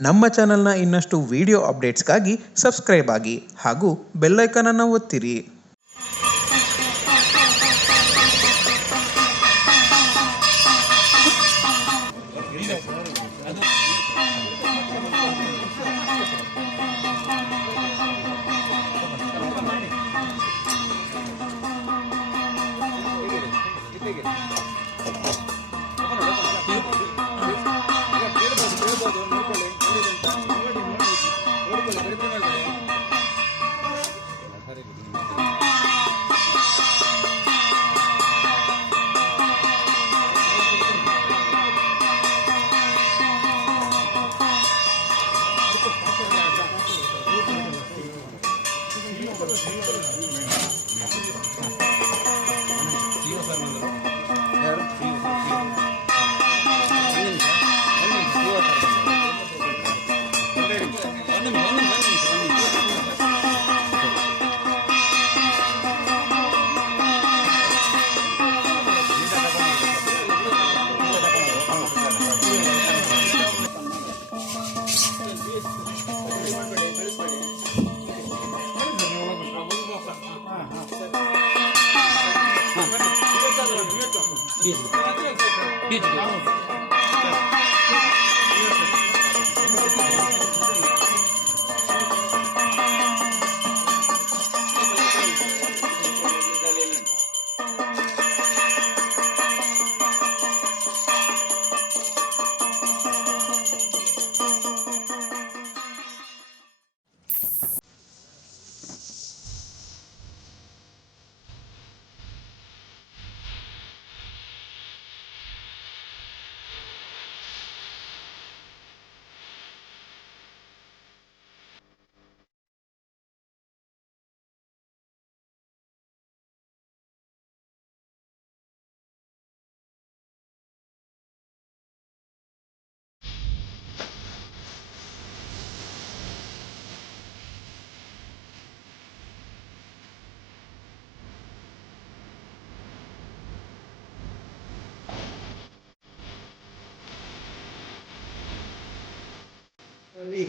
ನಮ್ಮ ಚಾನಲ್ನ ಇನ್ನಷ್ಟು ವಿಡಿಯೋ ಅಪ್ಡೇಟ್ಸ್ಗಾಗಿ ಸಬ್ಸ್ಕ್ರೈಬ್ ಆಗಿ ಹಾಗೂ ಬೆಲ್ಲೈಕನನ್ನು ಒತ್ತಿರಿ. ஒன்று ஒன்று ஒன்று Digital. Digital.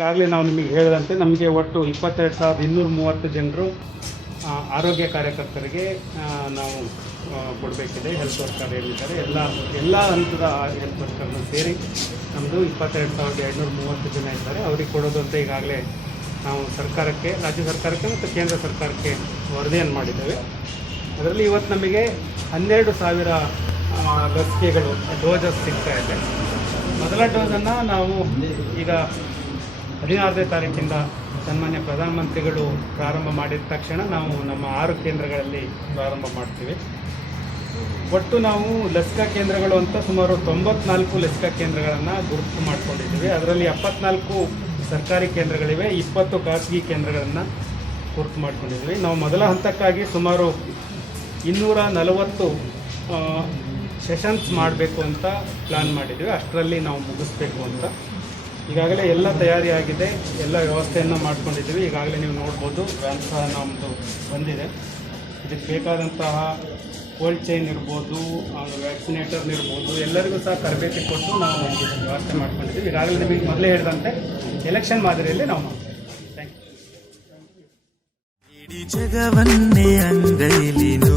ಈಗಾಗಲೇ ನಾವು ನಿಮಗೆ ಹೇಳಿದಂತೆ ನಮಗೆ ಒಟ್ಟು ಇಪ್ಪತ್ತೆರಡು ಸಾವಿರದ ಇನ್ನೂರ ಮೂವತ್ತು ಜನರು ಆರೋಗ್ಯ ಕಾರ್ಯಕರ್ತರಿಗೆ ನಾವು ಕೊಡಬೇಕಿದೆ. ಹೆಲ್ತ್ ವರ್ಕರ್ ಏನಿದ್ದಾರೆ, ಎಲ್ಲ ಎಲ್ಲ ಹಂತದ ಹೆಲ್ತ್ ವರ್ಕರ್ನ ಸೇರಿ ನಮ್ಮದು ಇಪ್ಪತ್ತೆರಡು ಸಾವಿರದ ಎರಡುನೂರ ಮೂವತ್ತು ಜನ ಇದ್ದಾರೆ. ಅವ್ರಿಗೆ ಕೊಡೋದು ಅಂತ ಈಗಾಗಲೇ ನಾವು ಸರ್ಕಾರಕ್ಕೆ, ರಾಜ್ಯ ಸರ್ಕಾರಕ್ಕೆ ಮತ್ತು ಕೇಂದ್ರ ಸರ್ಕಾರಕ್ಕೆ ವರದಿಯನ್ನು ಮಾಡಿದ್ದೇವೆ. ಅದರಲ್ಲಿ ಇವತ್ತು ನಮಗೆ ಹನ್ನೆರಡು ಸಾವಿರ ಲಸಿಕೆಗಳು, ಡೋಸಸ್ ಸಿಗ್ತಾ ಇದೆ. ಮೊದಲ ಡೋಸನ್ನು ನಾವು ಈಗ ಹದಿನಾರನೇ ತಾರೀಕಿಂದ ಸನ್ಮಾನ್ಯ ಪ್ರಧಾನಮಂತ್ರಿಗಳು ಪ್ರಾರಂಭ ಮಾಡಿದ ತಕ್ಷಣ ನಾವು ನಮ್ಮ ಆರು ಕೇಂದ್ರಗಳಲ್ಲಿ ಪ್ರಾರಂಭ ಮಾಡ್ತೀವಿ. ಒಟ್ಟು ನಾವು ಲಸಿಕಾ ಕೇಂದ್ರಗಳು ಅಂತ ಸುಮಾರು ತೊಂಬತ್ನಾಲ್ಕು ಲಸಿಕಾ ಕೇಂದ್ರಗಳನ್ನು ಗುರುತು ಮಾಡ್ಕೊಂಡಿದ್ದೀವಿ. ಅದರಲ್ಲಿ ಎಪ್ಪತ್ನಾಲ್ಕು ಸರ್ಕಾರಿ ಕೇಂದ್ರಗಳಿವೆ, ಇಪ್ಪತ್ತು ಖಾಸಗಿ ಕೇಂದ್ರಗಳನ್ನು ಗುರುತು ಮಾಡ್ಕೊಂಡಿದ್ದೀವಿ. ನಾವು ಮೊದಲ ಹಂತಕ್ಕಾಗಿ ಸುಮಾರು ಇನ್ನೂರ ನಲವತ್ತು ಸೆಷನ್ಸ್ ಮಾಡಬೇಕು ಅಂತ ಪ್ಲ್ಯಾನ್ ಮಾಡಿದ್ದೀವಿ. ಅಷ್ಟರಲ್ಲಿ ನಾವು ಮುಗಿಸ್ಬೇಕು ಅಂತ. ಈಗಾಗಲೇ ಎಲ್ಲ ತಯಾರಿ ಆಗಿದೆ, ಎಲ್ಲ ವ್ಯವಸ್ಥೆಯನ್ನು ಮಾಡ್ಕೊಂಡಿದ್ದೀವಿ. ಈಗಾಗಲೇ ನೀವು ನೋಡ್ಬೋದು ವ್ಯಾನ್ ಸಹ ನಮ್ಮದು ಬಂದಿದೆ. ಇದಕ್ಕೆ ಬೇಕಾದಂತಹ ಕೋಲ್ಡ್ ಚೈನ್ ಇರ್ಬೋದು ವ್ಯಾಕ್ಸಿನೇಟರ್ ಇರ್ಬೋದು, ಎಲ್ಲರಿಗೂ ಸಹ ತರಬೇತಿ ಕೊಟ್ಟು ನಾವು ವ್ಯವಸ್ಥೆ ಮಾಡ್ಕೊಂಡಿದ್ದೀವಿ. ಈಗಾಗಲೇ ನಿಮಗೆ ಮೊದಲೇ ಹೇಳಿದಂತೆ ಎಲೆಕ್ಷನ್ ಮಾದರಿಯಲ್ಲಿ ನಾವು ಮಾಡ್ತೀವಿ. Thank you